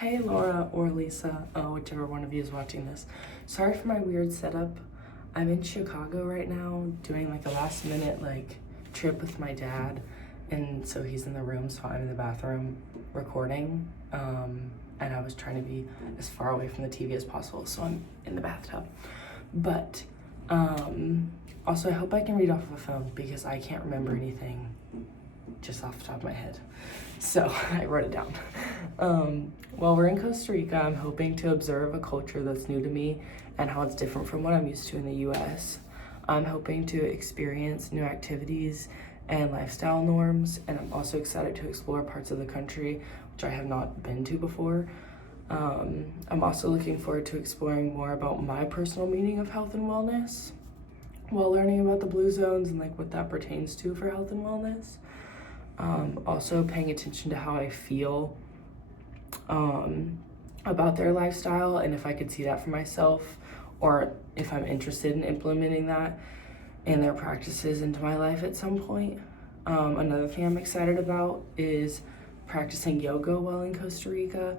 Hey Laura or Lisa, whichever one of you is watching this. Sorry for my weird setup. I'm in Chicago right now doing like a last minute trip with my dad, and so he's in the room, so I'm in the bathroom recording. And I was trying to be as far away from the TV as possible, so I'm in the bathtub. But also I hope I can read off of a phone because I can't remember anything just off the top of my head. So I wrote it down. While we're in Costa Rica, I'm hoping to observe a culture that's new to me and how it's different from what I'm used to in the US. I'm hoping to experience new activities and lifestyle norms, and I'm also excited to explore parts of the country which I have not been to before. I'm also looking forward to exploring more about my personal meaning of health and wellness while learning about the blue zones and what that pertains to for health and wellness. Also paying attention to how I feel about their lifestyle, and if I could see that for myself, or if I'm interested in implementing that and their practices into my life at some point. Another thing I'm excited about is practicing yoga while in Costa Rica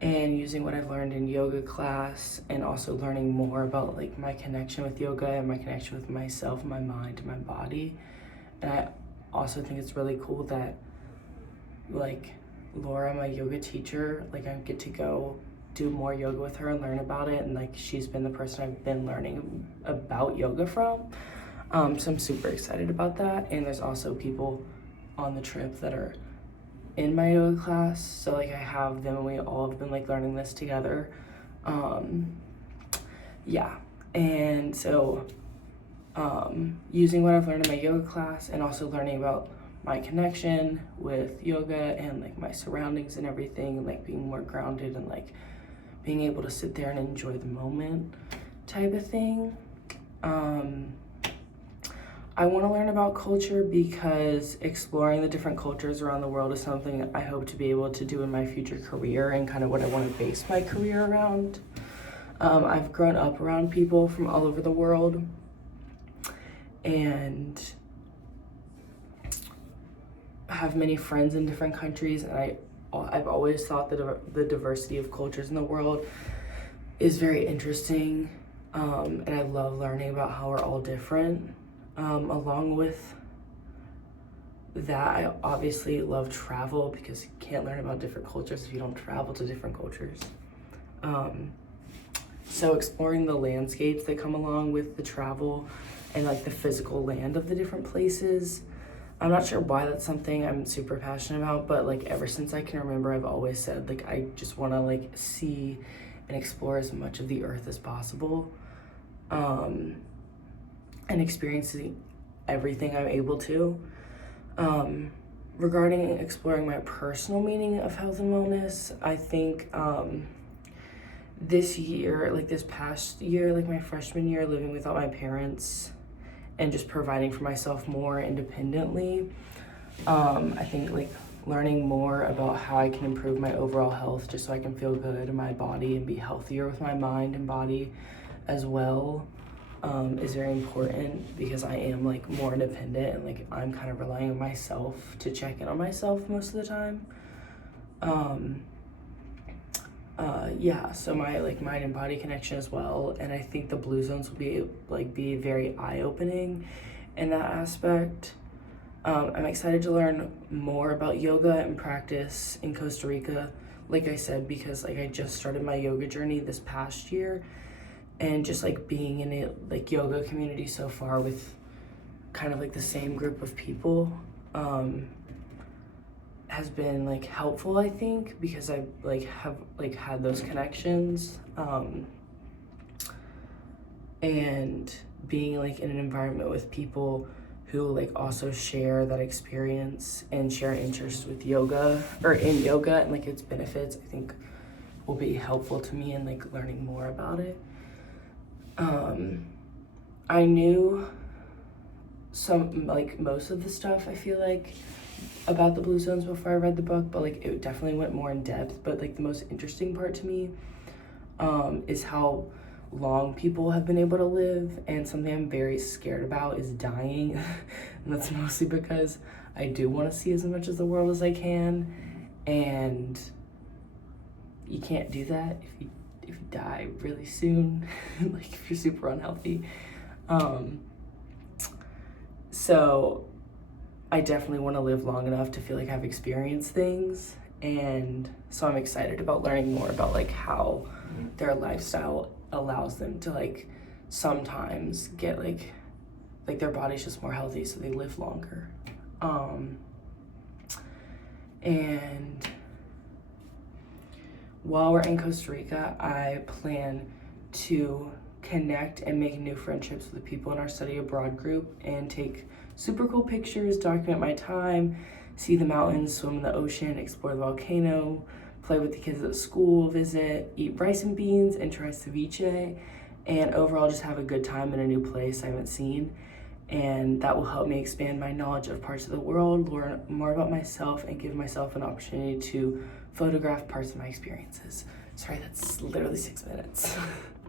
and using what I've learned in yoga class, and also learning more about my connection with yoga and my connection with myself, my mind, and my body. And I also think it's really cool that Laura, my yoga teacher, I get to go do more yoga with her and learn about it, and she's been the person I've been learning about yoga from. So I'm super excited about that. And there's also people on the trip that are in my yoga class, so I have them and we all have been learning this together. Yeah, and so using what I've learned in my yoga class and also learning about my connection with yoga and my surroundings and everything, and being more grounded and being able to sit there and enjoy the moment type of thing. I want to learn about culture because exploring the different cultures around the world is something I hope to be able to do in my future career and kind of what I want to base my career around. I've grown up around people from all over the world, and have many friends in different countries, and I've always thought that the diversity of cultures in the world is very interesting, and I love learning about how we're all different. Along with that, I obviously love travel because you can't learn about different cultures if you don't travel to different cultures. So exploring the landscapes that come along with the travel and the physical land of the different places. I'm not sure why that's something I'm super passionate about, but ever since I can remember, I've always said I just want to see and explore as much of the earth as possible, and experiencing everything I'm able to. Regarding exploring my personal meaning of health and wellness, I think this year, this past year, my freshman year, living without my parents and just providing for myself more independently, I think learning more about how I can improve my overall health just so I can feel good in my body and be healthier with my mind and body as well, is very important because I am more independent, and I'm kind of relying on myself to check in on myself most of the time. Yeah, so my mind and body connection as well, and I think the blue zones will be very eye-opening in that aspect. I'm excited to learn more about yoga and practice in Costa Rica, like I said, because I just started my yoga journey this past year, and just being in a yoga community so far with kind of the same group of people has been helpful, I think, because I have had those connections, and being in an environment with people who also share that experience and share an interest with yoga or in yoga and its benefits, I think will be helpful to me in learning more about it. I knew some most of the stuff, I feel about the blue zones before I read the book, but it definitely went more in depth. But the most interesting part to me is how long people have been able to live, and something I'm very scared about is dying. And that's mostly because I do want to see as much of the world as I can, and you can't do that if you die really soon, like if you're super unhealthy. So I definitely want to live long enough to feel like I've experienced things, and so I'm excited about learning more about like how their lifestyle allows them to like sometimes get like their body's just more healthy, so they live longer. And while we're in Costa Rica, I plan to connect and make new friendships with the people in our study abroad group and take super cool pictures, document my time, see the mountains, swim in the ocean, explore the volcano, play with the kids at school, visit, eat rice and beans, and try ceviche, and overall just have a good time in a new place I haven't seen. And that will help me expand my knowledge of parts of the world, learn more about myself, and give myself an opportunity to photograph parts of my experiences. Sorry, that's literally 6 minutes.